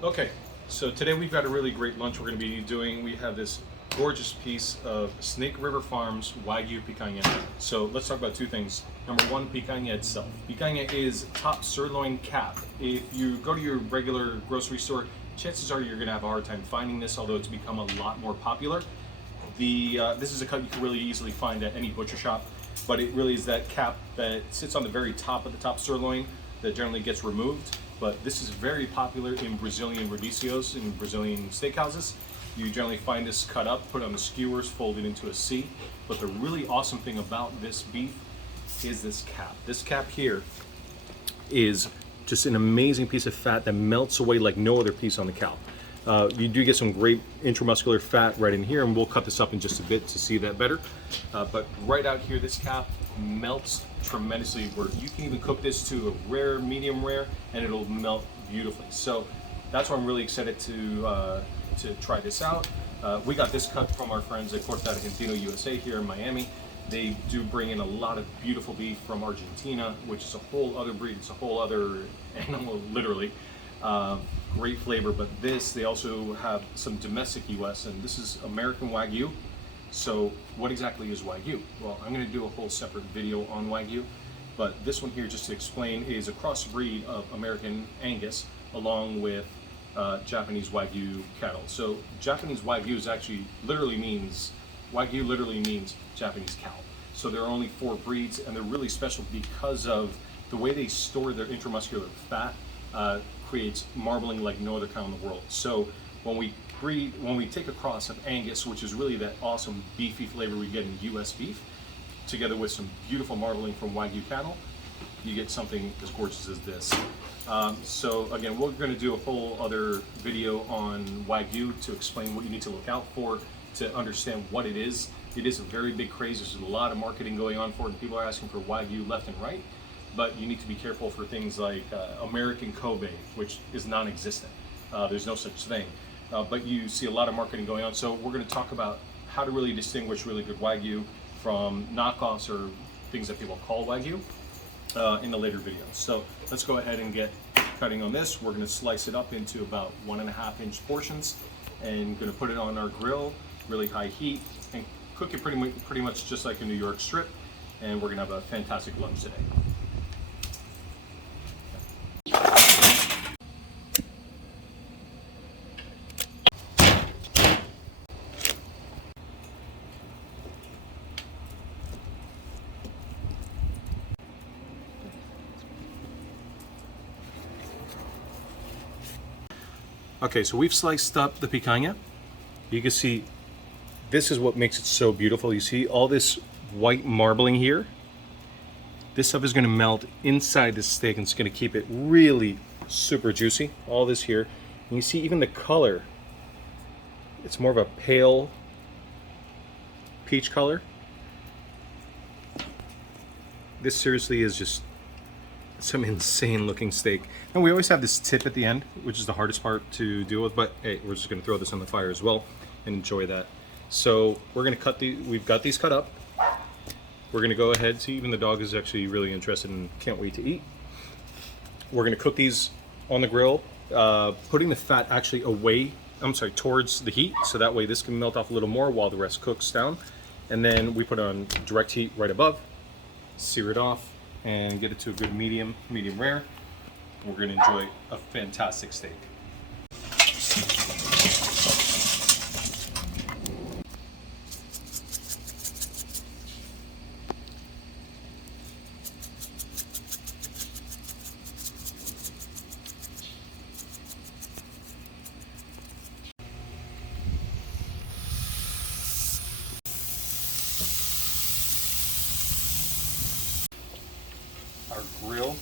Okay, so today we've got a really great lunch we're going to be doing. We have this gorgeous piece of Snake River Farms Wagyu Picanha. So let's talk about two things. Number one, picanha itself. Picanha is top sirloin cap. If you go to your regular grocery store, chances are you're going to have a hard time finding this, although it's become a lot more popular. This is a cut you can really easily find at any butcher shop, but it really is that cap that sits on the very top of the top sirloin that generally gets removed. But this is very popular in Brazilian rodízios, in Brazilian steakhouses. You generally find this cut up, put on the skewers, folded into a C. But the really awesome thing about this beef is this cap. This cap here is just an amazing piece of fat that melts away like no other piece on the cow. You do get some great intramuscular fat right in here, and we'll cut this up in just a bit to see that better. But right out here, this cap melts tremendously, where you can even cook this to a rare, medium rare, and it'll melt beautifully. So that's why I'm really excited to try this out. We got this cut from our friends at Corte Argentino USA here in Miami. They do bring in a lot of beautiful beef from Argentina, which is a whole other breed. It's a whole other animal, literally. Great flavor, but this, they also have some domestic US, and this is American Wagyu. So what exactly is Wagyu? Well, I'm going to do a whole separate video on Wagyu, but this one here, just to explain, is a crossbreed of American Angus along with Japanese Wagyu cattle. So Japanese Wagyu is actually Wagyu literally means Japanese cow. So there are only 4 breeds, and they're really special because of the way they store their intramuscular fat. Creates marbling like no other cow in the world. So when we take a cross of Angus, which is really that awesome beefy flavor we get in US beef, together with some beautiful marbling from Wagyu cattle, you get something as gorgeous as this. So again, we're going to do a whole other video on Wagyu to explain what you need to look out for to understand what it is. It is a very big craze. There's a lot of marketing going on for it, and people are asking for Wagyu left and right. But you need to be careful for things like American Kobe, which is non-existent. There's no such thing. But you see a lot of marketing going on. So we're going to talk about how to really distinguish really good Wagyu from knockoffs or things that people call Wagyu in the later videos. So let's go ahead and get cutting on this. We're going to slice it up into about 1.5-inch portions, and going to put it on our grill, really high heat, and cook it pretty much just like a New York strip. And we're going to have a fantastic lunch today. Okay, so we've sliced up the picanha. You can see this is what makes it so beautiful. You see all this white marbling here? This stuff is going to melt inside the steak, and it's going to keep it really super juicy. All this here. And you see even the color. It's more of a pale peach color. This seriously is just some insane looking steak. And we always have this tip at the end, which is the hardest part to deal with, but hey, we're just going to throw this on the fire as well and enjoy that. So we're going to cut we've got these cut up. We're going to go ahead, see, even the dog is actually really interested and can't wait to eat. We're going to cook these on the grill, putting the fat actually towards the heat, so that way this can melt off a little more while the rest cooks down. And then we put on direct heat right above, sear it off, and get it to a good medium rare. We're going to enjoy a fantastic steak. Our grill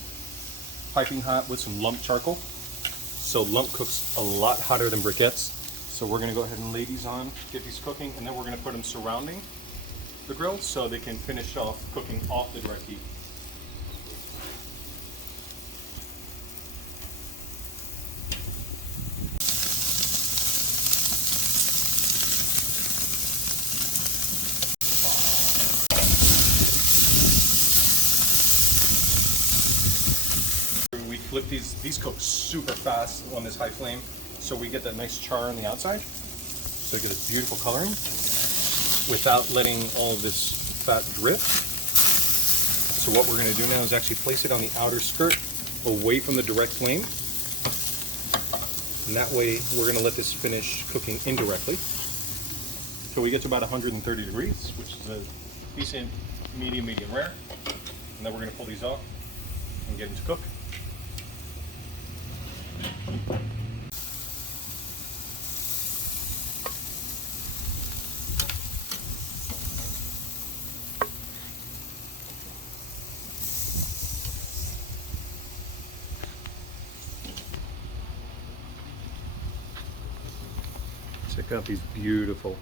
piping hot with some lump charcoal. So lump cooks a lot hotter than briquettes. So we're going to go ahead and lay these on, get these cooking, and then we're going to put them surrounding the grill so they can finish off cooking off the direct heat. Flip these cook super fast on this high flame. so we get that nice char on the outside. So you get this beautiful coloring without letting all of this fat drip. So what we're going to do now is actually place it on the outer skirt away from the direct flame. And that way we're going to let this finish cooking indirectly. So we get to about 130 degrees, which is a decent medium rare. And then we're going to pull these off and get them to cook. Check out these beautiful,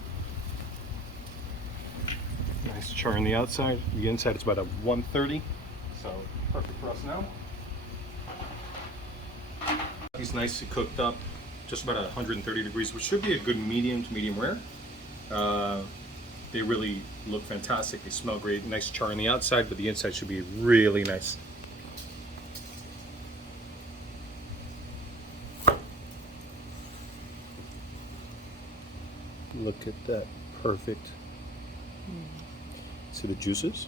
nice char on the outside. The inside it's about a 130, so perfect for us now. These nicely cooked up, just about 130 degrees, which should be a good medium to medium rare. They really look fantastic. They smell great. Nice char on the outside, but the inside should be really nice. Look at that, perfect. See the juices?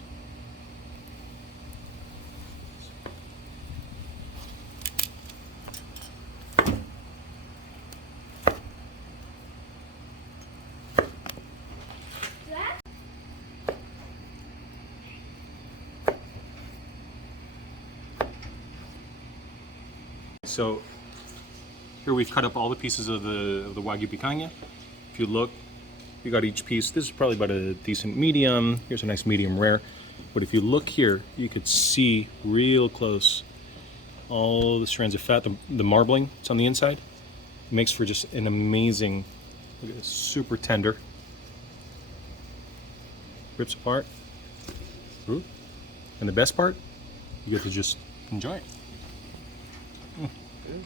So here we've cut up all the pieces of the Wagyu Picanha. If you look, you got each piece. This is probably about a decent medium. Here's a nice medium rare. But if you look here, you could see real close all the strands of fat, the marbling that's on the inside. It makes for just an amazing, look at this, super tender. Rips apart. Ooh. And the best part, you get to just enjoy it. Good.